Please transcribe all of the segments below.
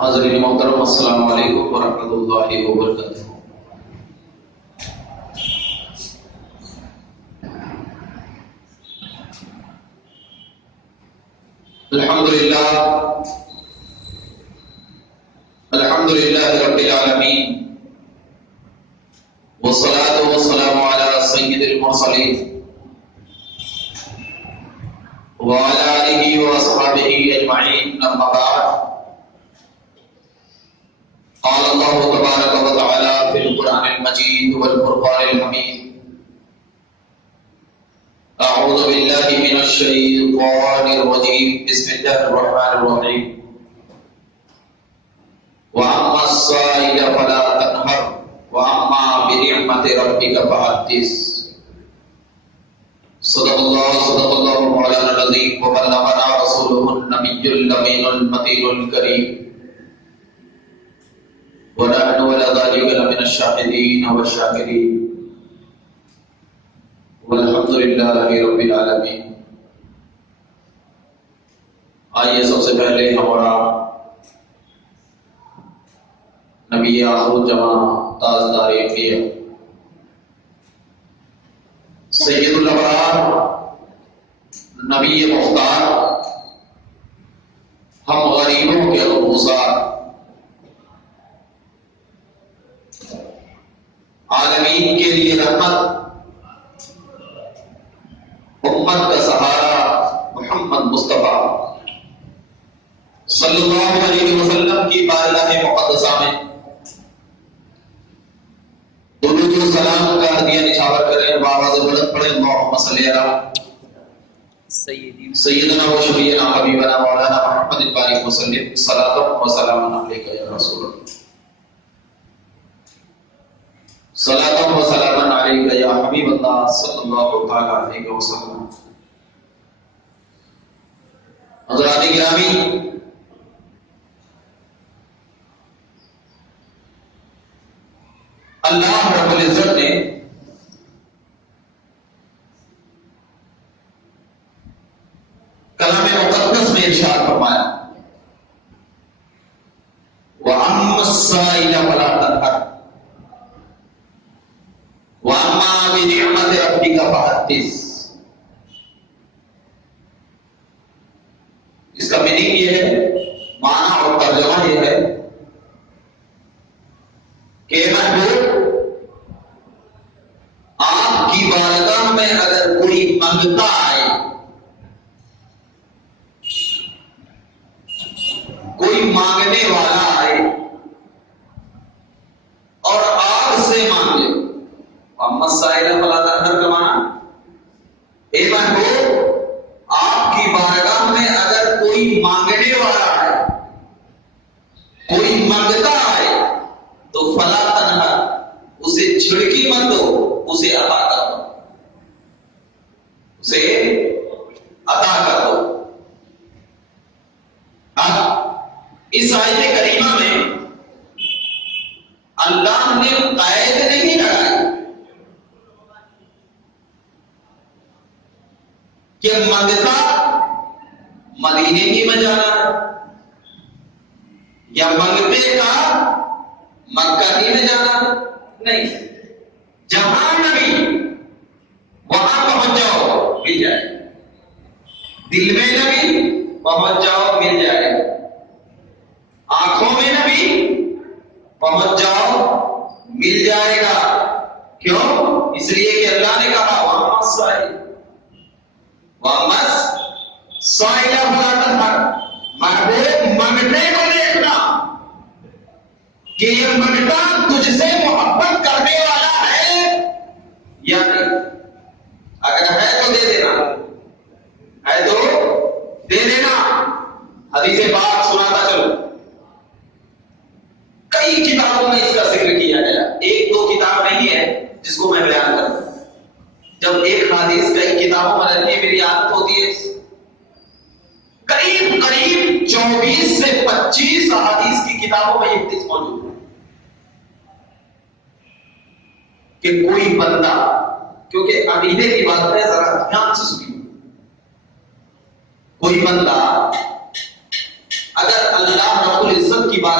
حاضرین محترم، السلام علیکم ورحمۃ اللہ وبرکاتہ۔ الحمد للہ رب العالمین، والصلاة والسلام علی سید المرسلین وعلى آلہ واصحابہ اجمعین، اما بعد، قال اللہ تبارک وتعالی فی القرآن المجید والفرقان الحمید، اعوذ باللہ من الشیطان الرجیم، بسم اللہ الرحمن الرحیم، وَأَمَّا السَّائِلَ فَلَا تَنْهَرْ وَأَمَّا بِنِعْمَةِ رَبِّكَ فَحَدِّثْ۔ صدق اللہ مولانا العظیم، وبلغنا رسولہ النبی الامین المتین الکریم، ونحن على ذلك لمن الشاهدين والشاكرين، والحمد للہ رب العالمین۔ آئیے سب سے پہلے ہمارا نبی آخر جمع تاجدار انبیاء سید الابرار نبی مختار، ہم غریبوں کے غمگسار، عالمین کے لیے رحمت، امت کا سہارا، محمد مصطفیٰ صلی اللہ علیہ وسلم کی بارگاہ مقدسہ میں درود و سلام کا ہدیہ نچھاور کریں، بآواز بلند پڑھیں، اللہم صلی علی سیدنا و شفیعنا حبیبنا مولانا محمد الباری وسلم، صلاۃ و سلام علیک یا رسول اللہ، صلاۃ و سلام علیک یا حبیب اللہ صلی اللہ تعالی علیہ وسلم۔ حضرات گرامی، اللہ رب العزت نے کلام مقدس میں ارشاد فرمایا، وَأَمَّا السَّائِلَ فَلَا تَنْهَرْ وَأَمَّا بِنِعْمَةِ رَبِّكَ فَحَدِّثْ۔ اس کا میننگ یہ ہے، معنی اور ترجمہ یہ ہے کہ محبوب، آپ کی بارگاہ میں اگر کوئی منگتا آئے، کوئی مانگنے والا آئے اور آپ سے مانگے، اما السائل فلا تنہر کا معنی، اے محبوب، آپ کی بارگاہ میں اگر کوئی مانگنے والا آئے، کوئی منگتا آئے تو فلا تنہر، اسے چھڑکی مت دو، اسے عطا کر دو، اسے عطا کر دو۔ اب اس آیت کریمہ میں اللہ نے قید نہیں لگائی کہ منگتا مدینے ہی میں جانا ہے یا منگتے کا مکہ ہی میں جانا، نہیں، جہاں نبی وہاں پہنچ جاؤ مل جائے، دل میں نبی پہنچ جاؤ مل جائے، آنکھوں میں نبی پہنچ جاؤ مل جائے گا۔ کیوں؟ اس لیے کہ اللہ نے کہا وَأَمَّا السَّائِلَ فَلَا تَنْهَرْ، محبوب منگنے کو دیکھنا کہ یہ منگتا تجھ سے محبت کرنے والا ہے یا نہیں، اگر ہے تو دے دینا، ہے تو دے دینا۔ حدیث پاک سناتا چلو، کئی کتابوں میں اس کا ذکر کیا گیا، ایک دو کتاب نہیں ہے جس کو میں بیان کروں، جب ایک حدیث کئی کتابوں میں رہتی ہے میری عادت ہوتی ہے قریب 24 سے 25 احادیث کی کتابوں میں یہ حدیث موجود ہے کہ کوئی بندہ، کیونکہ عقیدے کی بات ہے، ذرا دھیان سے سنیے، کوئی بندہ اگر اللہ رب العزت کی بات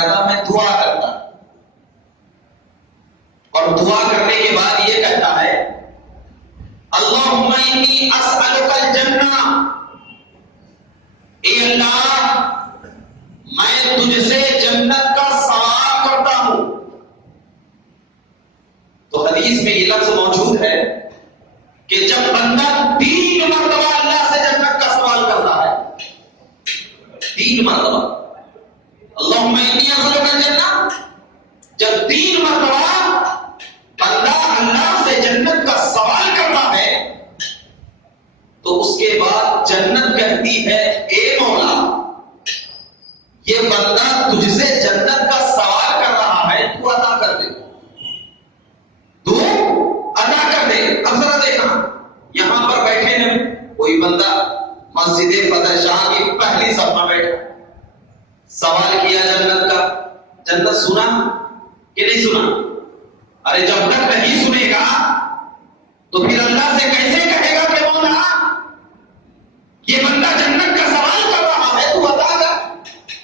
3 مرتبہ اللہم انی اسألک الجنہ، جب 3 مرتبہ بندہ اللہ سے جنت کا سوال کرتا ہے تو اس کے بعد جنت کہتی ہے اے مولا، یہ بندہ تجھ سے جنت کا سوال کر رہا ہے، تو عطا کر دے، تو عطا کر دے۔ اب ذرا دیکھنا، یہاں پر بیٹھے ہیں کوئی بندہ مسجد فتح شاہ کی پہلی صف میں بیٹھا، سوال کیا جنت کا، جنت سنا کہ نہیں سنا؟ ارے جب تک نہیں سنے گا تو پھر اللہ سے کیسے کہے گا کہ مولا یہ بندہ جنت کا سوال کر رہا ہے تو عطا کر؟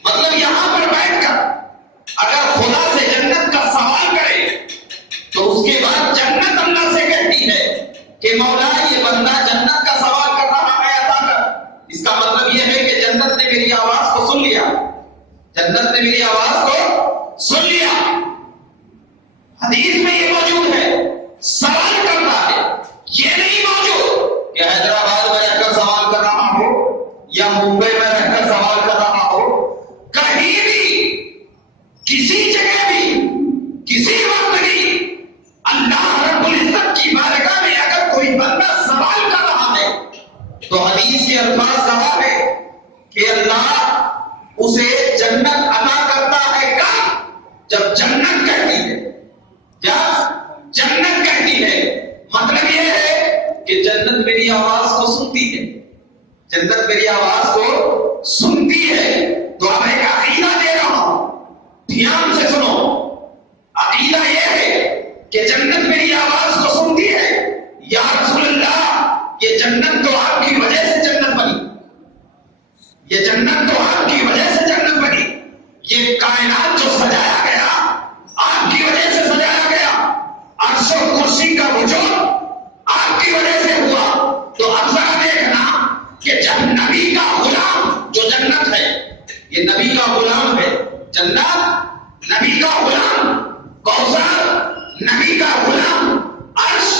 مطلب یہاں پر بیٹھ کر اگر خدا سے جنت کا سوال کرے تو اس کے بعد جنت اللہ سے کہتی ہے کہ مولا یہ بندہ جنت کا سوال کر رہا ہے، عطا کر۔ اس کا مطلب یہ ہے کہ جنت نے میری آواز کو سن لیا، جنت نے میری آواز کو سن لیا۔ حدیث میں یہ موجود ہے، سوال کرتا ہے، یہ نہیں موجود کہ حیدرآباد میں رہ کر سوال کر رہا ہو یا ممبئی میں رہ کر سوال کر رہا ہو، کہیں بھی کسی جگہ بھی کسی وقت بھی اللہ رب العزت کی بارگاہ میں اگر کوئی بندہ سوال کر رہا ہے تو حدیث کے الفاظ گواہ ہے کہ اللہ اسے جنت عطا کرتا ہے۔ کب؟ جب جنت کہتی ہے، جب جنت کہتی ہے۔ مطلب یہ ہے کہ جنت میری آواز کو سنتی ہے، جنت میری آواز کو سنتی ہے۔ تو اب ایک عقیدہ دے رہا ہوں، دھیان سے سنو۔ عقیدہ یہ ہے کہ جنت میری آواز کو سنتی ہے۔ یا رسول اللہ، یہ جنت تو آپ کی وجہ سے جنت بنی، یہ جنت تو آپ کی وجہ سے جنت بنی، یہ کائنات جو سجایا گیا آپ کی وجہ سے سجایا گیا، عرش و کرسی کا وجود آپ کی وجہ سے ہوا۔ تو اب ذرا دیکھنا کہ جب نبی کا غلام جو جنت ہے، یہ نبی کا غلام ہے، جنت نبی کا غلام، کوثر نبی کا غلام، عرش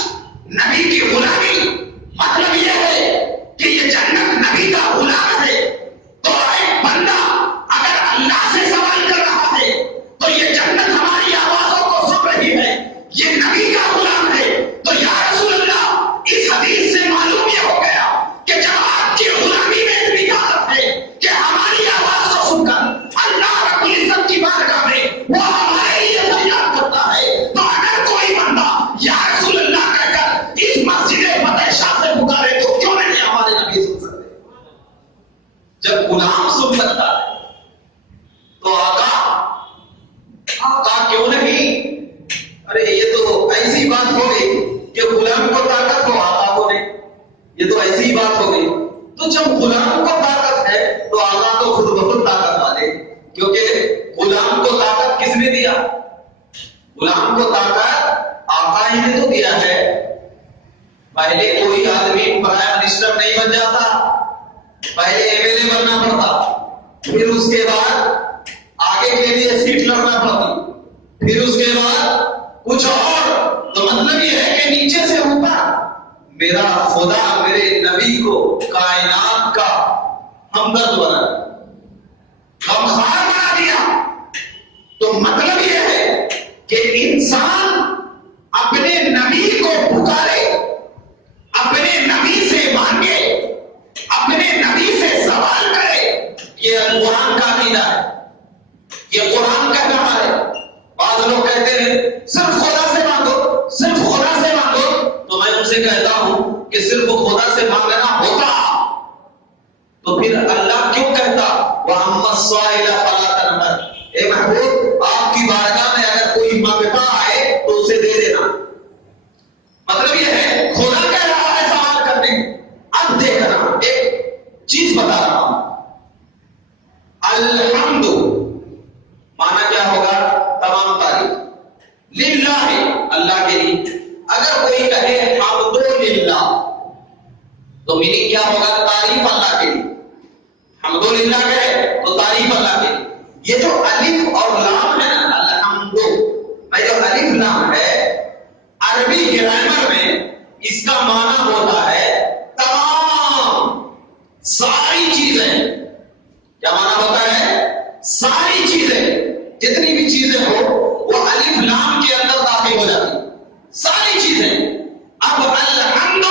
نبی کی غلامی، مطلب یہ ہے کہ یہ جنت نبی کا غلام ہے۔ تو ایک بندہ اگر اللہ سے سوال کر رہا ہے تو یہ جنت ہماری آوازوں کو سن رہی ہے، یہ نبی کا غلام ہے۔ تو یا رسول اللہ، اس حدیث سے معلوم یہ ہو گیا کہ جب آپ کی غلامی میں اتنی طاقت ہے کہ ہماری آواز کو سن کر اللہ رب العزت کی بارگاہ میں وہ ہمارے لیے فریاد کرتا ہے، تو اگر کوئی بندہ یا رسول اللہ کہہ کر اس مسجد فتح شاہ سے پکارے تو کیوں نہیں ہمارے نبی سن سکتے؟ جب غلام سن سکتا ہے تو آقا کیوں نہیں؟ ارے یہ تو ایسی بات ہو گئی کہ غلام کو طاقت ہو آقا کو نہیں، یہ تو ایسی بات ہو گئی۔ تو جب غلام کو طاقت ہے تو آقا تو خود بخود طاقت والے، کیونکہ غلام کو طاقت کس نے دیا؟ غلام کو طاقت آقا ہی نے تو دیا ہے۔ پہلے کوئی آدمی پرائم منسٹر نہیں بن جاتا، پہلے ایم ایل اے بننا پڑتا، پھر اس کے بعد آگے کے لیے سیٹ لڑنا پڑتی، پھر اس کے بعد کچھ اور۔ تو مطلب یہ ہے کہ نیچے سے اوپر میرا خدا میرے نبی کو کائنات کا ہمدرد بنا، غمخوار بنا دیا۔ تو مطلب یہ ہے کہ انسان اپنے نبی کو پکارے، اپنے نبی سے مانگے، اپنے نبی سے سوال کرے۔ یہ قرآن کا عقیدہ ہے، یہ قرآن کہہ رہا ہے۔ بعض لوگ کہتے ہیں صرف خدا سے مانگو، صرف خدا سے مانگو۔ تو میں ان سے کہتا ہوں کہ صرف خدا سے مانگنا ہوتا تو پھر اللہ کیوں کہتا وَأَمَّا السَّائِلَ فَلَا تَنْهَرْ، اے محبوب آپ کی بارگاہ میں اگر کوئی مانگتا آئے تو اسے دے دینا۔ مطلب یہ ہے خدا کہہ رہا ہے سوال کرنے۔ اب دیکھنا ایک چیز بتا رہا ہوں، الحمد مانا کیا ہوگا؟ تمام تعریف، للہ اللہ کے لیے۔ اگر کوئی کہے حمد للہ تو میننگ کیا ہوگا؟ تعریف اللہ کے لیے۔ حمد للہ کہے تو تعریف اللہ کے لیے۔ یہ جو الف اور لام ہے نا، الحمد میں جو الف لام ہے عربی گرامر میں اس کا معنی ہوتا ہے تمام ساری چیزیں۔ کیا معنی ہوتا ہے؟ ساری چیزیں، جتنی بھی چیزیں ہو وہ الف لام کے اندر داخل ہو جاتی، ساری چیزیں۔ اب الحمد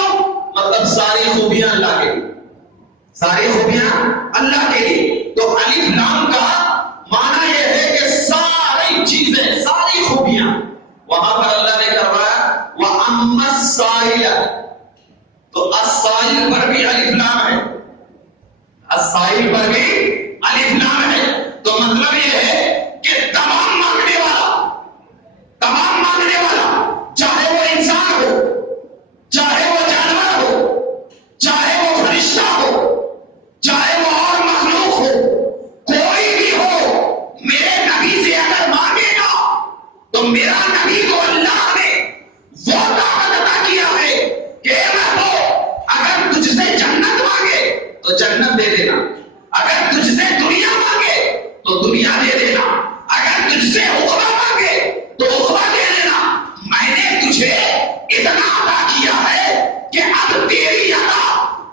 مطلب ساری خوبیاں اللہ کے لیے، ساری خوبیاں اللہ کے لیے۔ تو الف لام کا معنی یہ ہے کہ ساری چیزیں، ساری خوبیاں۔ وہاں پر اللہ نے کروایا وَأَمَّا السَّائِلَ، تو السائل پر بھی الف لام ہے، السائل پر بھی الف لام ہے۔ تو مطلب یہ ہے کہ تمام مانگنے والا، تمام مانگنے والا، چاہے وہ انسان ہو، چاہے وہ جانور ہو، چاہے وہ فرشتہ ہو، چاہے وہ اور مخلوق ہو، کوئی بھی ہو، میرے نبی سے اگر مانگے گا تو میرا نبی کو اللہ نے وہ طاقت عطا کیا ہے کہ اگر تجھ سے جنت مانگے تو جنت دے دینا، اگر تجھ سے دنیا مانگے تو دنیا دے دینا، اگر تجھ سے عقبہ مانگے تو عقبہ دے دینا۔ میں نے تجھے اتنا عطا کیا ہے کہ اب تیری عطا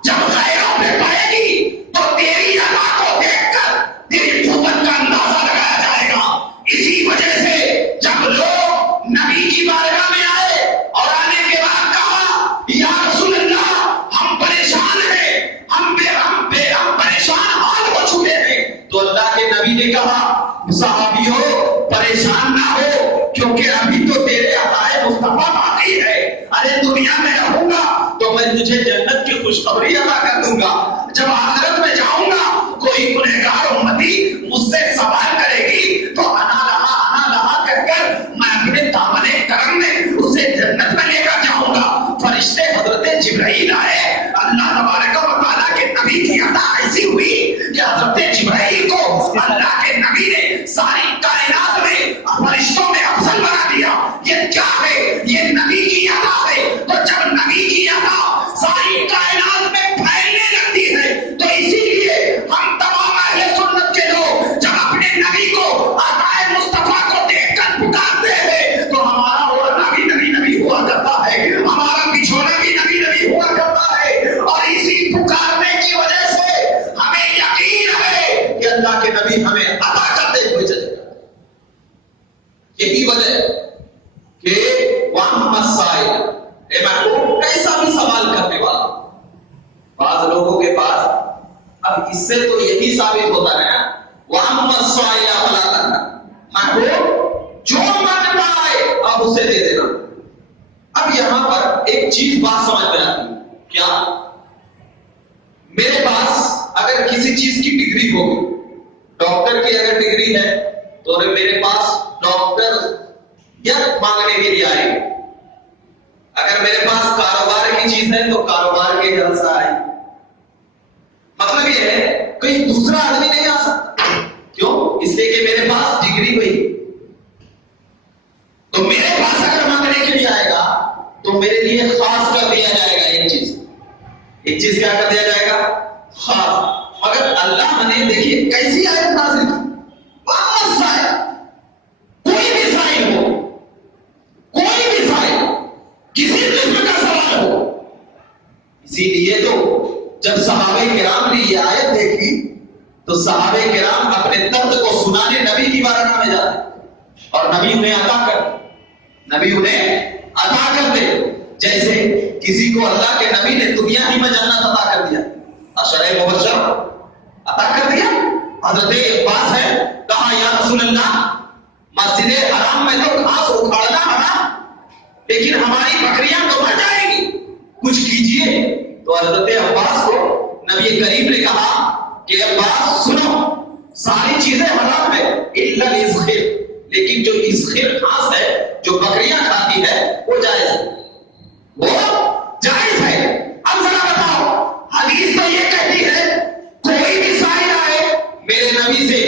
جب غیروں پہ پائے گی تو تیری عطا کو دیکھ کر تیری قوت کا اندازہ لگایا جائے گا۔ اسی وجہ سے جب لوگ نبی کی بارگاہ میں آئے اور آنے کے بعد کہا یا رسول اللہ ہم پریشان ہیں، ہم پریشان حال ہو چکے ہیں، تو اللہ کے نبی نے کہا صحابیوں پریشان نہ ہو، کیونکہ ابھی تو تیرے عطائے مصطفیٰ باقی ہے۔ ارے دنیا میں رہوں گا تو میں تجھے جنت کی خوشخبری عطا کر دوں گا، جب آخرت میں جاؤں گا کوئی گنہگار امتی مجھ سے سوال کرے گی تو انا لہا کر کر میں اپنے دامن کرم میں اسے جنت میں لے کر جاؤں گا۔ فرشتے حضرت جبرائیل آئے، اللہ تبارک و تعالیٰ کے نبی کی عطا ایسی ہوئی کہ حضرت جبرائیل کو اللہ کے نبی نے ساری کائنات میں فرشتوں میں افضل بنا دیا۔ یہ کیا ہے؟ یہ نبی کی عطا ہے۔ تو جب نبی کی عطا ساری کائنات میں پھیلنے لگتی ہے تو اسی لیے ہم تمام اہل سنت کے لوگ جب اپنے نبی کو عطائے مصطفیٰ کو دیکھ کر پکارتے ہیں تو ہمارا اوڑھنا بھی نبی ہوا کرتا ہے، ہمارا بچھونا بھی نبی ہوا کرتا ہے، اور اسی پکارنے کی وجہ سے ہمیں یقین ہے کہ اللہ کے نبی ہمیں عطا کرتے ہوئے چلے جاتے۔ یہی وجہ ہے کہ وَأَمَّا السَّائِلَ، اے محبوب کیسا بھی سوال کرنے والا، بعض لوگوں کے پاس اب اس سے تو یہی ثابت ہوتا ہے وَأَمَّا السَّائِلَ فَلَا تَنْهَرْ، محبوب جو مانگتا ہے اب اسے دے دینا۔ اب یہاں پر ایک چیز بات سمجھ میں آتی ہے، کیا میرے پاس اگر کسی چیز کی ڈگری ہوگی، ڈاکٹر کی اگر ڈگری ہے تو میرے پاس ڈاکٹر یا مانگنے کے لیے آئے، اگر میرے پاس کاروبار کی چیز ہے تو کاروبار کے گھر سے آئے۔ مطلب یہ ہے کوئی دوسرا آدمی نہیں آ سکتا، کیوں؟ اس لیے کہ میرے پاس ڈگری ہوئی۔ تو میرے پاس اگر مانگنے کے لیے آئے گا تو میرے لیے خاص کر دیا جائے گا ایک چیز کیا کر دیا جائے گا؟ خاص۔ مگر اللہ نے دیکھیے کیسی آیت نازل کی، واپس آیا، کوئی بھی سائل ہو، کوئی بھی سائل، کسی قسم کا سوال ہو۔ اسی لیے تو جب صحابہ کرام نے یہ آیت دیکھی تو صحابہ کرام اپنے درد کو سنانے نبی کی بارگاہ میں جاتے اور نبی انہیں عطا کر دے۔ جیسے کسی کو اللہ کے نبی نے دنیا ہی میں جنت عطا کر دیا، عشرہ مبشر عطا کر دیا۔ حضرت عباس ہے، کہا یا رسول اللہ مسجد حرام میں تو گھاس اکھاڑنا حرام، لیکن ہماری بکریاں تو مر جائیں گی، کچھ کیجئے۔ تو حضرت عباس کو نبی کریم نے کہا کہ عباس سنو، ساری چیزیں حرام ہے الا الازخر، لیکن جو ازخر گھاس ہے جو بکریاں کھاتی ہے وہ جائز ہے، وہ جائز ہے۔ اب ذرا بتاؤ، حدیث تو یہ کہتی ہے کوئی بھی سائل آئے میرے نبی سے،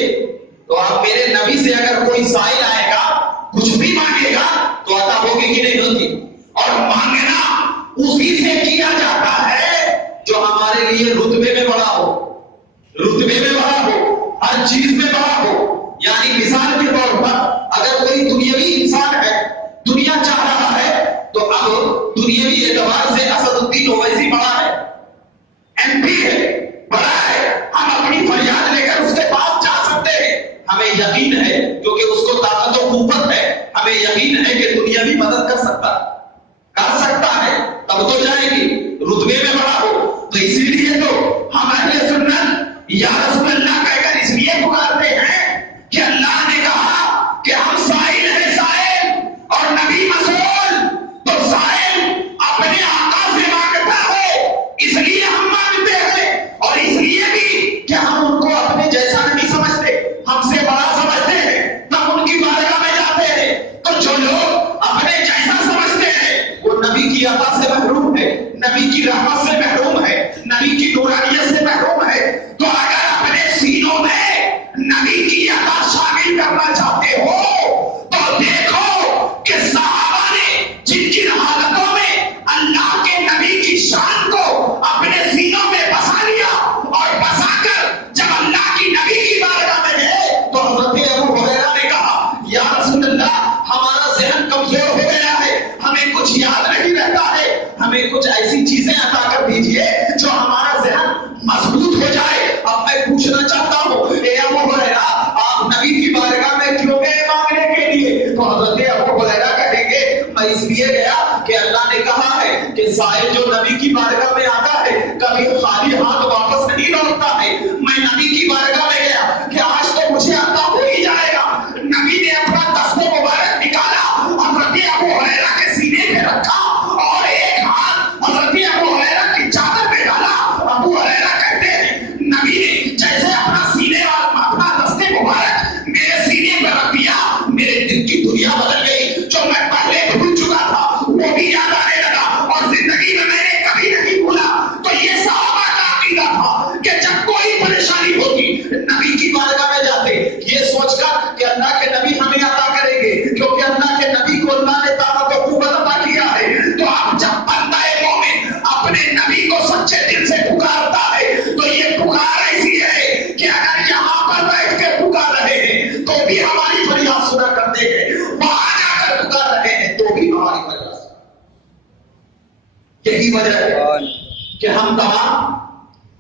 تو آپ میرے نبی سے اگر کوئی سائل آئے گا کچھ بھی مانگے گا تو عطا ہوگی کہ نہیں ہوتی؟ اور مانگنا اسی سے کیا جاتا ہے جو ہمارے لیے رتبے میں بڑا ہو، رتبے میں بڑا ہو، ہر چیز میں بڑا ہو۔ یعنی مثال کے طور پر اگر کوئی دنیاوی انسان ہے، دنیا چاہ رہا ہے، تو اب دنیاوی اعتبار سے اسد الدین اویسی بڑا ہے، ایم پی ہے، بڑا ہے، ہم اپنی فریاد لے کر اس کے ہمیں یقین ہے کیونکہ اس کو طاقت و قوت ہے، ہمیں یقین ہے کہ دنیاوی مدد کر سکتا ہے، تب تو جائے گی، رتبے میں بڑا ہو۔ تو اسی لیے تو ہم اہل سنت یا رسول اللہ کہہ کر اس لیے پکارتے ہیں کہ اللہ نے کہا کہ ہم سائل ہیں، سائل، اور نبی مسئول، تو سائل اپنے آقا سے مانگتا ہے، اس لیے ہم مانگتے ہیں، اور اس لیے بھی کہ ہم ان کو اپنے جیسا نہیں سمجھتے، ہم سے بڑا سمجھتے ہیں، تب ان کی بارگاہ میں جاتے ہیں۔ تو جو لوگ اپنے جیسا سمجھتے ہیں وہ نبی کی عطا سے محروم ہے، نبی کی رحمت سے محروم ہے، نبی کی نورانیت سے محروم ہے۔ تو اگر اپنے سینوں میں نبی کی عطا شامل کرنا چاہتے ہو تو دیکھو کہ صحابہ نے جن جن حالتوں میں اللہ کے نبی کی شان کو اپنے سینوں میں بسا لیا، اور بسا کر جب اللہ کی نبی کی بارگاہ میں گئے تو حضرت ابو ہریرہ نے کہا یا رسول اللہ ہمارا ذہن کمزور ہو گیا ہے، ہمیں کچھ یاد نہیں رہتا ہے، ہمیں کچھ ایسی چیزیں عطا کر دیجئے جو ہمارا ذہن مضبوط ہو جائے۔ اب میں پوچھنا چاہتا ہوں اے ابو ہریرہ آپ نبی کی بارگاہ میں کیوں گئے مانگنے کے لیے؟ تو حضرت ابو ہریرہ کہیں گے میں اس لیے گیا کہ اللہ نے کہا ہے کہ سائل جو نبی کی بارگاہ میں آتا ہے کبھی خالی ہاتھ واپس نہیں لوٹتا ہے۔ میں نبی کی بارگاہ میں گیا کہ آج تو مجھے عطا ہو ہی جائے گا۔ نبی نے اپنا دست مبارک نکالا، حضرت ابو ہریرہ کے سینے پہ رکھا اور ایک ہاتھ حضرت ابو ہریرہ کی چادر پہ ڈالا۔ ابو ہریرہ کہتے ہیں نبی نے جیسے اپنا سینے اور اپنا دست مبارک میرے سینے پہ رکھ دیا، میرے دل کی دنیا بدل گئی، جو میں پہلے بھول چکا تھا وہ بھی یاد آنے لگا، اور زندگی میں نے کبھی نہیں بھولا۔ تو یہ صحابہ کا عقیدہ تھا کہ جب کوئی پریشانی ہوتی نبی کی بارگاہ میں جاتے یہ سوچ کر کہ اللہ کے نبی ہمیں عطا کریں گے، کیونکہ اللہ کے نبی کو اللہ نے طاقت و قوت عطا کیا ہے۔ تو اب جب بندہ مومن اپنے نبی کو سچے دل سے پکارتا ہے تو یہ پکار ایسی ہے کہ اگر یہاں پر بیٹھ کے پکار رہے ہیں تو بھی ہماری فریاد سنا کرتے ہیں، وہاں جا کر پکار رہے ہیں تو بھی ہماری فریاد سنا۔ یہی وجہ ہے کہ ہم تمام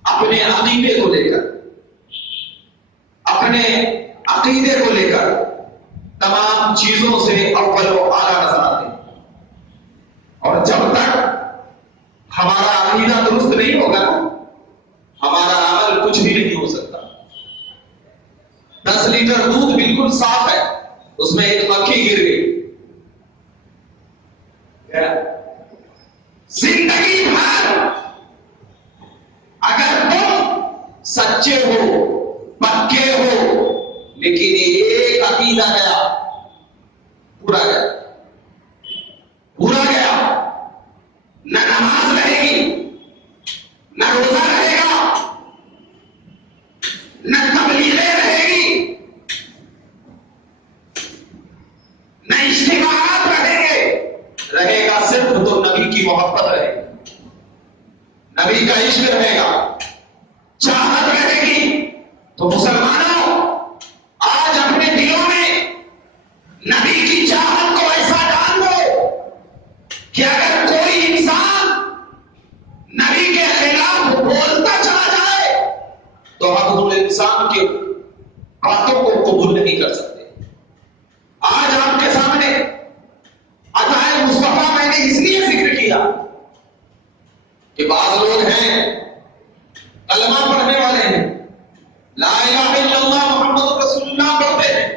اپنے عقیدے کو لے کر، اپنے عقیدے کو لے کر تمام چیزوں سے اول و اعلیٰ نظر آتے ہیں، اور جب تک ہمارا عقیدہ درست نہیں ہوگا ہمارا عمل کچھ بھی نہیں ہو سکتا۔ 10 لیٹر دودھ بالکل صاف ہے، اس میں ایک مکھی گر گئی، زندگی بھر اگر تم سچے ہو پکے ہو لیکن ایک عقیدہ گیا پورا گیا، نہ نماز رہے گی، نہ روزہ رہے گا، نہ تبلیغیں رہے گی، نہ اجتماعات رہے گا صرف تو نبی کی محبت رہے گی، نبی کا عشق رہے گا، چاہت رہے گی۔ تو مسلمانوں آج اپنے دلوں میں نبی کی چاہت کو ایسا ڈال دو کہ اگر کوئی انسان نبی کے خلاف بولتا چلا جائے تو ہم ان انسان کی باتوں کو قبول نہیں کر سکتے۔ آج آپ کے سامنے عطائے مصطفیٰ میں نے اس لیے ذکر کیا کہ بعض لوگ ہیں کلمہ پڑھنے والے ہیں، لا الہ الا اللہ محمد رسول اللہ پڑھتے ہیں،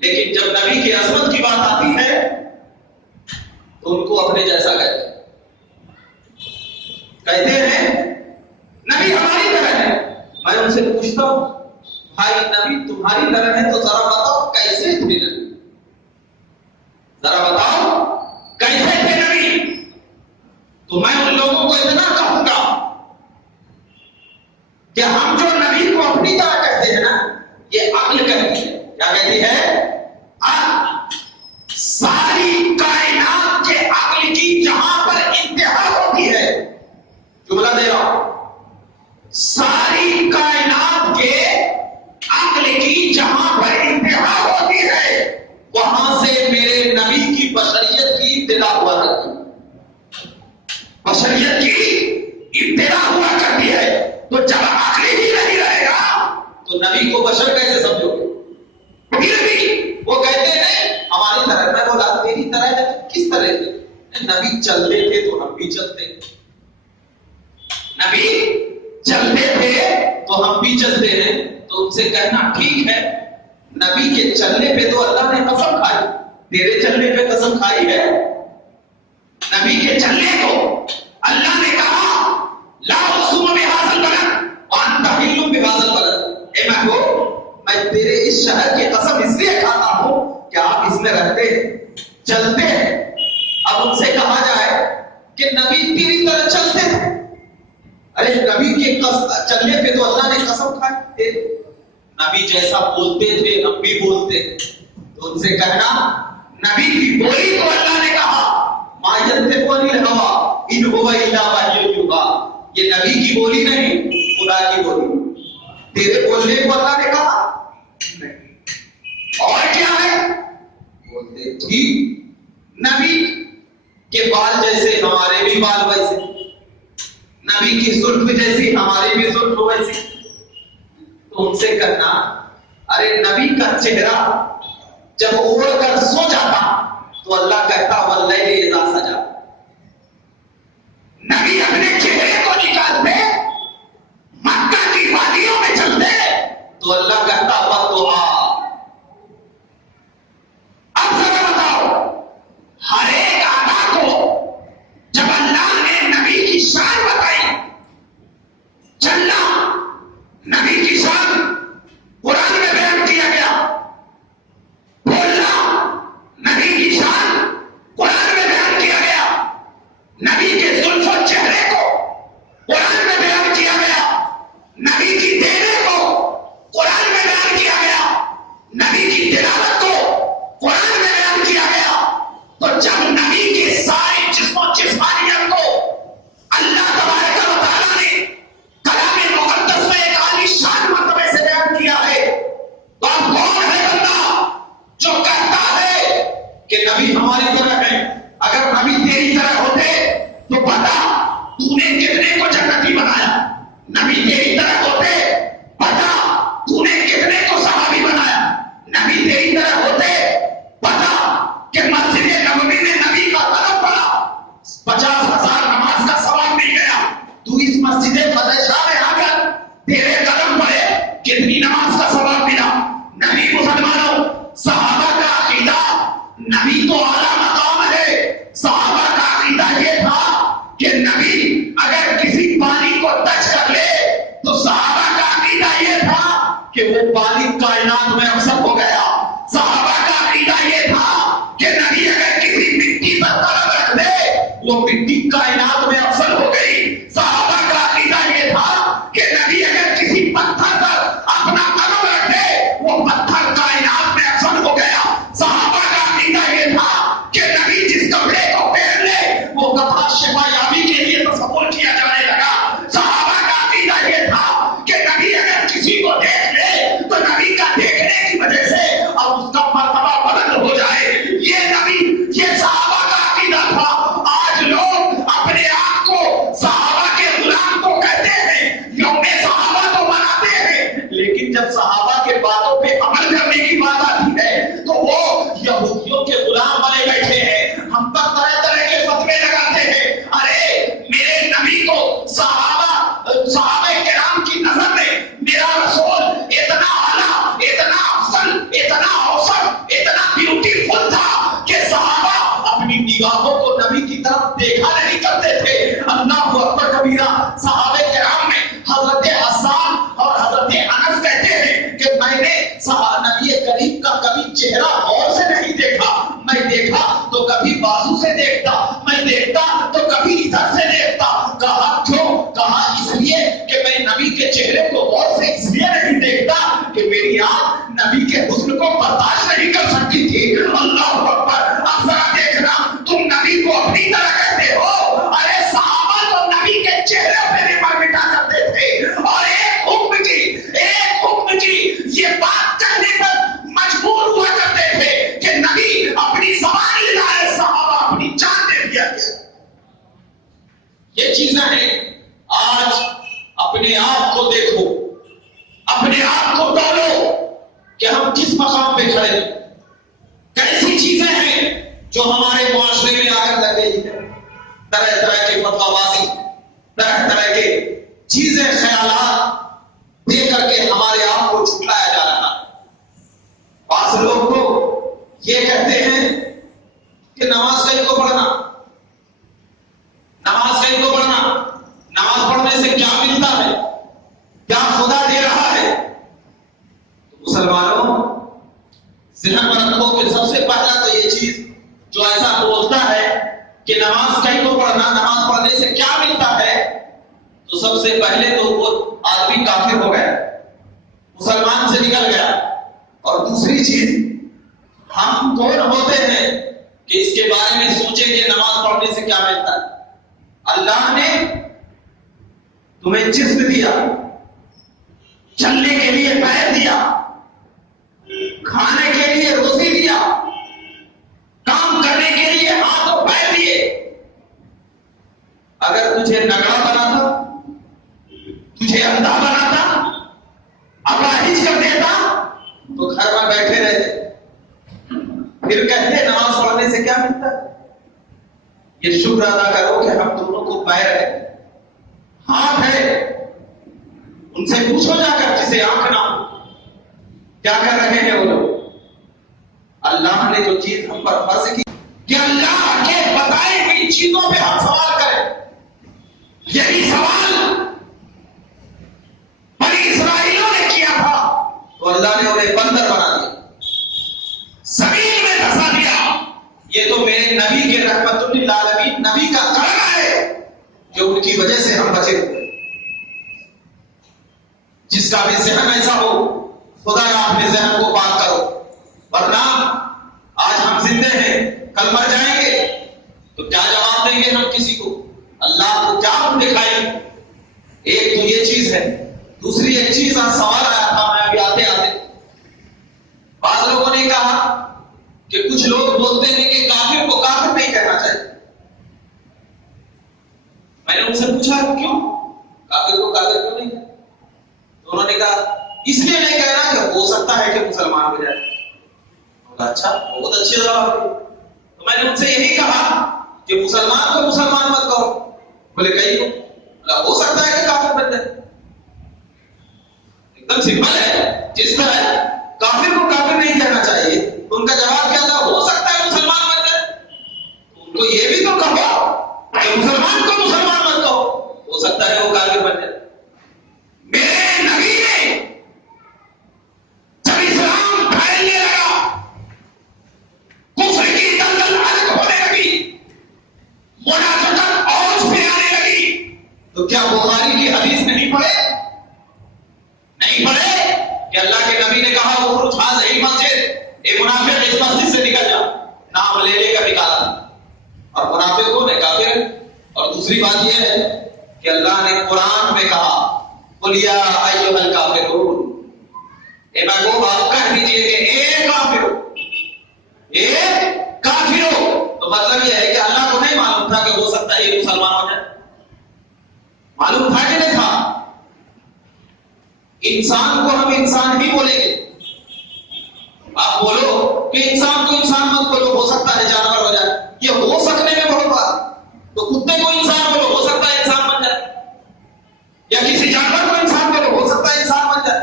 لیکن جب نبی کی عظمت کی بات آتی ہے تو ان کو اپنے جیسا کہتے ہیں نبی ہماری طرح ہے۔ میں ان سے پوچھتا ہوں بھائی نبی تمہاری طرح ہے تو ذرا بتاؤ کیسے تھے نبی، ذرا بتاؤ کیسے تھے نبی؟ تو میں ان لوگوں کو اتنا کہوں گا کہ ہم جو نبی کو اپنی طرح کہتے ہیں نا یہ عقل کہتی ہے۔ کیا کہتی ہے؟ ساری کائنات کے عقل کی جہاں پر انتہا ہوتی ہے، جملہ دے رہا ہوں، ساری کائنات کے عقل کی جہاں پر انتہا ہوتی ہے وہاں سے میرے نبی کی بشریت کی ابتدا ہوا کرتی ہے، بشریت کی ابتدا ہوا کرتی ہے۔ تو جب عقل ہی نہیں رہے گا تو نبی کو بشر کیسے سمجھو گے؟ پھر بھی وہ کہتے نہیں ہماری طرح. میں بولا تیری طرح ہے کس طرح کی؟ نبی چلتے تھے تو ہم بھی چلتے, نبی چلتے تھے تو ہم بھی چلتے ہیں. تو ان سے کہنا ٹھیک ہے, نبی کے چلنے پہ تو اللہ نے قسم کھائی, تیرے چلنے پہ قسم کھائی ہے؟ نبی کے چلنے کو اللہ نے کہا لا اقسم بهذا البلد وانت حل بهذا البلد. اے محبوب میں تیرے اس شہر کی قسم اس لیے کھاتا ہوں کہ آپ اس میں رہتے چلتے ہیں. اب ان سے کہا جائے کہ نبی تیری طرح چلتے تھے, ارے نبی کے چلنے پہ تو اللہ نے قسم کھائی تھے, نبی جیسا بولتے تھے ہم بھی بولتے. تو ان سے کہنا نبی کی بولی کو اللہ نے کہا ما ينطق عن الهوى ان هو الا وحی یوحی, یہ نبی کی بولی نہیں خدا کی بولی. تیرے بولنے کو اللہ نے کہا نہیں. اور کیا ہے بولتے ٹھیک, نبی کے بال جیسے ہمارے بھی بال ویسے, نبی کی زلف جیسی ہماری بھی زلف ویسی. تو ان سے کہنا ارے نبی کا چہرہ جب اوڑھ کر سو جاتا تو اللہ کہتا واللیل اذا سجا. نبی اپنے چہرے کو نکالتے مکہ کی وادیوں میں چلتے تو اللہ کہتا والضحیٰ. اب ذرا بتاؤ ہر ایک آدھا کو جب اللہ نے نبی کی شان بتائی, چلنا نبی کی شان قرآن میں بیان کیا گیا, بولنا نبی کی شان قرآن میں بیان کیا گیا, نبی کے زلف و چہرے کو قرآن میں بیان کیا گیا, نبی کی دینے کو قرآن میں بیان کیا گیا, نبی کی تلاوت کو قرآن میں بیان کیا گیا. تو جب نبی کے سارے جسم و جسمانیت کو اللہ تبارک و تعالیٰ نے کلام مقدس میں ایک عالی شان مرتبے سے بیان کیا ہے, تو اب کون ہے بندہ جو کہتا ہے کہ نبی ہماری طرح ہے؟ اگر نبی تیری طرح ہوتے تو بتا تو نے کتنے کو جنتی بنایا. نبی تیری طرح ہوتے بتا تو نے کتنے کو صحابی بنایا. نبی تیری طرح ہوتے بتا کہ مسجد نبوی میں نبی کا قدم پڑا 50,000 نماز کا ثواب مل گیا. تو اس مسجد فتح شاہ میں آ کر تیرے قدم پڑے کتنی نماز کا ثواب ملا. نبی مسلمانوں صحابہ کا عقیدہ, نبی تو اعلیٰ مقام ہے, صحابہ کا عقیدہ یہ تھا کہ نبی اگر کسی پانی کو ٹچ کر لے تو صحابہ کا عقیدہ یہ تھا کہ وہ پانی کائنات میں افسر ہو گیا. صحابہ کا عقیدہ یہ تھا کہ نبی اگر کسی مٹی پر قدم رکھ دے وہ مٹی کائنات میں افسر ہو گئی. صحابہ کا عقیدہ یہ تھا کہ نبی اگر کسی پتھر پر اپنا قدم رکھ دے وہ پتھر کائنات میں افسر ہو گیا. صحابہ کا عقیدہ یہ تھا کہ نبی جس کپڑے کو پہن لے وہ کپڑا شفا یابی کے لیے تصور کیا جانے لگا. صحابہ کا عقیدہ یہ تھا کہ نبی اگر کسی کو دیکھ لے تو نبی کا دیکھنے کی وجہ سے اب اس کا مرتبہ بلند ہو جائے. یہ نبی یہ صحابہ کا عقیدہ تھا. آج لوگ اپنے آپ کو صحابہ کے غلام کو کہتے ہیں, یوم صحابہ کو مناتے ہیں, لیکن جب صحابہ کے باتوں پہ عمل کرنے کی بات آتی ہے تو وہ یہودیوں کے غلام بنے بیٹھے ہیں. ہم پر طرح طرح کے فتوے لگاتے ہیں. ارے میرے نبی کو صحابہ کرام کی نظر میں میرا رسول اتنا اعلیٰ, اتنا افضل, اتنا اوسط, اتنا بیوٹیفل تھا کہ صحابہ اپنی نگاہوں کو نبی کی طرف دیکھا نہیں کرتے تھے. اللہ اکبر کبیرہ. صحابہ کرام میں حضرت حسان اور حضرت انس کہتے ہیں کہ میں نے نبی کریم کا کبھی چہرہ غور سے نہیں دیکھا. میں دیکھا تو کبھی بازو سے دیکھتا, میں دیکھتا تو کبھی ادھر سے دیکھتا. کہا کیوں؟ کہا اس لیے کہ میں نبی کے چہرے کو غور سے اس لیے نہیں دیکھتا کہ میری آنکھ نبی کے حسن کو برداشت نہیں کر سکتی تھی. اللہ اکبر. اب ذرا دیکھنا, تم نبی کو اپنی طرح کہتے ہو. ارے صحابہ تو نبی کے چہرے پہ نمر مٹا کرتے تھے اور ایک حکم کی یہ بات کہنے پر مجبور ہوا کرتے تھے کہ نبی اپنی زبان لگائے, صحابہ اپنی جان دے دیا. یہ چیزیں ہیں. آج اپنے آپ کو دیکھو, اپنے آپ کو ڈالو. کہ ہم کس مقام پہ کھڑے ہیں، کیسی چیزیں ہیں جو ہمارے معاشرے میں آ کر لگ گئی ہے، طرح طرح کے فتویٰ بازی، طرح طرح کے چیزیں خیالات دے کر کے ہمارے آپ کو جھٹلایا جا رہا ہے۔ بعض لوگ تو یہ کہتے ہیں کہ نماز کہیں کو پڑھنا، نماز کہیں کو پڑھنا، نماز پڑھنے سے کیا ملتا ہے، کیا خدا دے رہا ہے؟ مسلمانوں ذہن میں رکھو کہ سب سے پہلا تو یہ چیز جو ایسا بولتا ہے کہ نماز کہیں کو پڑھنا، نماز پڑھنے سے کیا ملتا ہے، تو سب سے پہلے تو وہ آدمی کافر ہو گیا، مسلمان سے نکل گیا۔ اور دوسری چیز، ہم کون ہوتے ہیں کہ اس کے بارے میں سوچیں کہ نماز پڑھنے سے کیا ملتا ہے؟ اللہ نے تمہیں جسم دیا، چلنے کے لیے پیر دیا، کھانے کے لیے روزی دیا، کام کرنے کے لیے ہاتھ اور پیر دیے۔ اگر تجھے نگڑا بناتا، تجھے اندھا بناتا، اپاہج کر دیتا تو گھر میں بیٹھے رہتے، پھر کہتے نماز پڑھنے سے کیا ملتا ہے؟ یہ شکر ادا کرو کہ ہم دونوں کو پیر ہے، ہاتھ ہے۔ ان سے پوچھو جا کر جسے آنکھ نہ ہو، کیا کر رہے ہیں وہ لوگ؟ اللہ نے جو چیز ہم پر فرض کی کہ اللہ کے بتائے ہوئی چیزوں پہ ہم سوال کریں، یہی سوال بنی اسرائیلوں نے کیا تھا تو اللہ نے انہیں بندر بنا دیا، زمین میں دھسا دیا۔ یہ تو میرے نبی کے رحمت للعالمین نبی کا کرنا ہے جو ان کی وجہ سے ہم بچے ہوئے۔ جس کا بھی ذہن ایسا ہو، خدا کا اپنے ذہن کو پاک کرو، ورنہ آج ہم زندے ہیں، کل مر جائیں گے تو کیا جواب دیں گے ہم کسی کو؟ اللہ کو کیا ہم دکھائیں گے؟ ایک تو یہ چیز ہے۔ دوسری ایک چیز سوال آیا تھا میں ابھی آتے آتے، بعض لوگوں نے کہا کہ کچھ لوگ بولتے ہیں کہ کافر کو کافر نہیں کہنا چاہیے۔ میں نے ان سے پوچھا کیوں کافر کو کافر کیوں نہیں کہنا؟ تو انہوں نے کہا اس لیے نہیں کہنا کہ ہو سکتا ہے کہ مسلمان ہو جائے۔ اچھا، بہت اچھی جواب دی۔ تو میں نے ان سے یہی کہا کہ مسلمان کو مسلمان مت کہو، بولے کہیں کو ہو سکتا ہے کہ کافر بن جائے، ایک دم سمپل ہے۔ جس طرح کافر کو کافر نہیں کہنا چاہیے، ان کا جواب کیا تھا؟ ہو سکتا ہے مسلمان بن جائے، تو یہ بھی تو کہو کہ مسلمان کو مسلمان مت کہو، ہو سکتا ہے وہ کافر بن جائے۔ میرے نبی نے جب اسلام پھیلنے لگا، کفر کی دلدل الگ ہونے لگی، منافقت اوج پہ آنے لگی، تو کیا بخاری کی حدیث نہیں پڑھے؟ نہیں پڑھے کہ اللہ کے نبی نے کہا وہ خروج یہی مسجد، ایک منافق اس مسجد سے نکل جا، نام لے لے کر نکالا، اور منافق کون ہے؟ کافر۔ اور دوسری بات یہ ہے کہ اللہ نے قرآن میں کہا قل یا ایھا الکافرون، اے محبوب آپ کہہ دیجئے کہ اے کافرو، اے کافرو، تو مطلب یہ ہے کہ اللہ کو نہیں معلوم تھا کہ ہو سکتا ہے یہ مسلمان ہو جائے؟ معلوم تھا کہ نہیں تھا؟ انسان کو ہم انسان ہی بولیں گے، آپ بولو کہ انسان کو انسان مت بولو، ہو سکتا ہے جانور ہو جائے، یہ ہو سکنے میں بہت بات۔ تو کتے کو انسان بولو، ہو سکتا ہے انسان بن جائے، یا کسی جانور کو انسان بولو، ہو سکتا ہے انسان بن جائے۔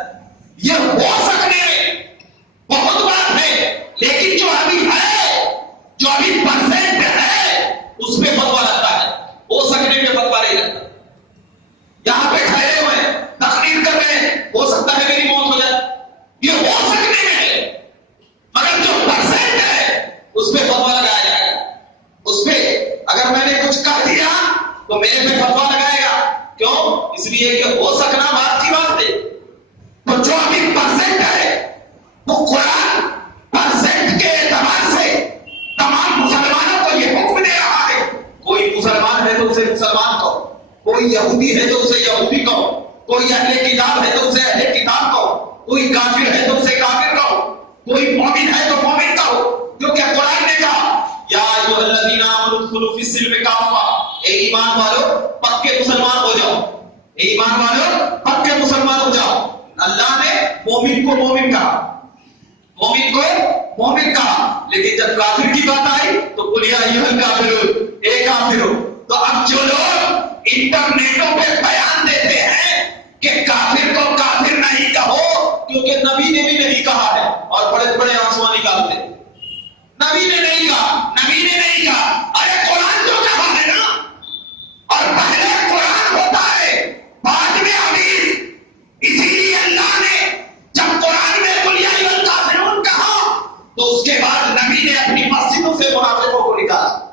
یہ ہو سکنے میں بہت بات ہے، لیکن جو ابھی ہے، جو ابھی پرسنٹ ہے، اس پہ فتویٰ لگتا ہے، ہو سکنے میں فتویٰ نہیں لگتا۔ یہاں پہ ٹھہرے ہوئے تقریر کر رہے ہیں، ہو سکتا ہے میری موت ہو جائے، یہ ہو سکنے میں ہے، مگر جو پرسنٹ ہے اس پہ فتویٰ لگایا جائے گا۔ اس پہ اگر میں نے کچھ کہہ دیا تو میرے پہ فتویٰ لگائے گا، کیوں؟ اس لیے کہ ہو سکنا بات کی بات ہے۔ تو جو ابھی پرسنٹ ہے وہ قرآن پرسنٹ کے اعتبار سے تمام مسلمانوں کو یہ حکم دے رہا ہے، کوئی مسلمان ہے تو اسے مسلمان کہو، کوئی یہودی ہے تو اسے یہودی کہو، کوئی اہل کتاب ہے تو اسے اہل کتاب کہو، کوئی کافر ہے تو اسے کافر کہو، کوئی مومن ہے تو مومن کہو، کیونکہ قرآن نے کہا یا ایھا الذین آمنوا ادخلوا فی السلم کافہ، اے ایمان والو پکے مسلمان ہو جاؤ، اے ایمان والو پکے مسلمان ہو جاؤ۔ اللہ نے مومن کو مومن کہا، مومن کو مومن کہا، لیکن جب کافر کی بات آئی تو قل یا ایھا الکافرون، اے کافرو۔ تو اب جو لوگ انٹرنیٹوں پہ بیان دیتے ہیں کہ کافر کو کافر نہیں کہو کیونکہ نبی نے بھی نہیں کہا ہے، اور بڑے بڑے آنسو نکالتے ہیں، نبی نے نہیں کہا، نبی نے نہیں کہا۔ ارے قرآن تو کہا ہے نا، اور پہلے قرآن ہوتا ہے بعد میں حدیث۔ اسی لیے اللہ نے جب قرآن میں قل یا ایھا الکافرون کہا تو اس کے بعد نبی نے اپنی مسجدوں سے منافقوں کو نکالا۔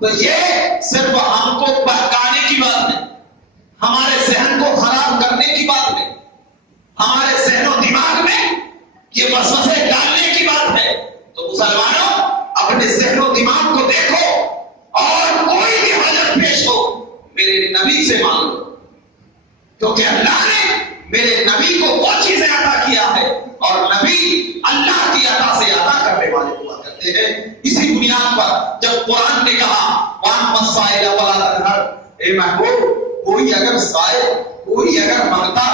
تو یہ صرف ہم کو بہکانے کی بات نہیں، ہمارے ذہن کو خراب کرنے کی بات نہیں، ہمارے ذہن و دماغ میں یہ وسوسے ڈالنے کی بات ہے۔ تو مسلمانوں اپنے ذہن و دماغ کو دیکھو، اور کوئی بھی حاجت پیش ہو میرے نبی سے مانگو، کیونکہ اللہ نے میرے نبی کو وہ چیزیں عطا کیا ہے، اور نبی اللہ کی عطا سے عطا کرنے والے ہوا کرتے ہیں۔ اسی بنیاد پر جب قرآن نے کہا وَأَمَّا السَّائِلَ فَلَا تَنْهَرْ، اے محبوب کوئی اگر سائل، کوئی اگر مانگتا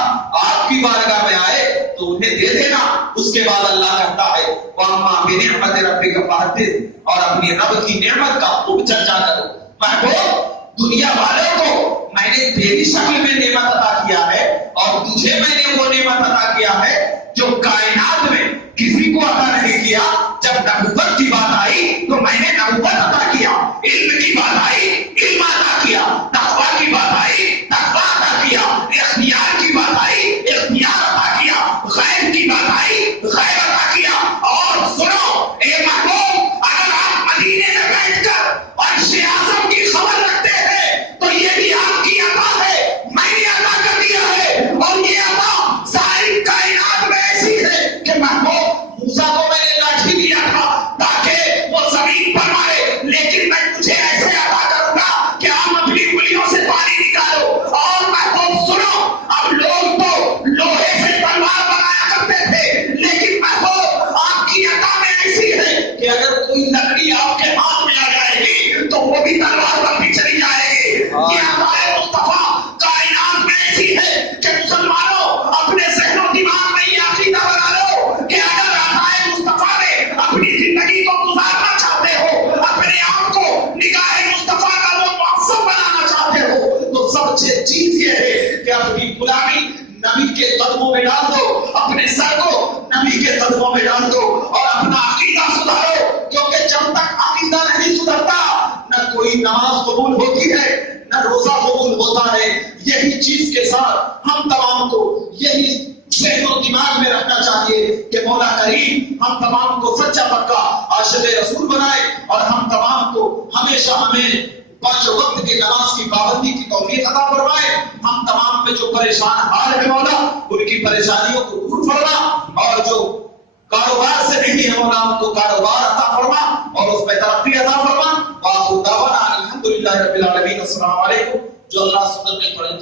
آپ کی بارگاہ میں آئے تو انہیں دے دینا۔ اس کے بعد اللہ کہتا ہے وَأَمَّا بِنِعْمَتِ رَبِّكَ فَحَدِّثْ، اور اپنی رب کی نعمت کا خوب چرچا کرو۔ محبوب دنیا والوں کو میں نے تیری شکل میں نعمت عطا کیا ہے، اور تجھے میں نے وہ نعمت عطا کیا ہے جو کائنات میں کسی کو عطا نہیں کیا۔ جب نبوت کی بات آئی تو میں نے نبوت عطا کیا، علم کی بات آئی علم عطا کیا، تقویٰ کی بات آئی تقویٰ عطا کیا، اختیار کی بات آئی اختیار عطا کیا، غیب کی بات آئی غیب عطا کیا۔ اور سنو اے محبوب، اگر آپ مدینے میں بیٹھ کر عرش اعظم کی خبر رکھتے ہیں تو یہ بھی آپ کی عطا ہے، میں نے عطا کر دیا ہے، اور یہ عطا ساری کائنات میں ایسی ہے کہ محبوب موسیٰ کو میں نے لاٹھی دیا تھا تاکہ وہ زمین پر مارے، لیکن میں تجھے ایسے عطا کروں گا کہ آپ اپنی انگلیوں سے پانی نکالو۔ اور محبوب سنو، اب لوگ تو لوہے سے تلوار بنایا کرتے تھے، لیکن محبوب آپ کی عطا میں ایسی ہے کہ اگر کوئی لکڑی آپ کے ہاتھ میں آ جائے گی تو وہ بھی تلوار پر بھی چلی جائے گی۔ یہ ہمارے مصطفیٰ کائنات میں ایسی ہے کہ مسلمانوں اپنے ذہن و دماغ میں یہ عقیدہ بنا لو کہ اگر عطائے مصطفیٰ میں اپنی زندگی کو گزارنا چاہتے ہو، اپنے آپ کو نگاہ مصطفیٰ کا وہ معصوم بنانا چاہتے ہو، تو سب سے چیز یہ ہے کہ اپنی غلامی نبی کے قدموں میں ڈال دو، اپنے سر کو نبی کے قدموں میں ڈال دو، اور اپنا عقیدہ سدھارو، کیونکہ جب تک عقیدہ نہیں سدھرتا نہ کوئی نماز قبول ہوتی ہے نہ روزہ قبول ہوتا ہے۔ یہی چیز کے ساتھ ہم تمام کو یہی ذہن و دماغ میں رکھنا چاہیے کہ مولا کریم ہم تمام کو سچا پکا عاشق رسول بنائے، اور ہم تمام کو ہمیشہ ہمیں پانچ وقت کی نماز کی پابندی کی توفیق عطا فرمائے۔ ہم تمام پہ جو پریشان حال ہے مولا ان کی پریشانیوں کو دور فرما، اور جو کاروبار سے نہیں ہے مولا ان کو کاروبار عطا فرما اور اس میں ترقی عطا فرما۔ وآخر دعوانا الحمدللہ رب العالمین۔ السلام علیکم۔ جو اللہ سنت میں پڑھیں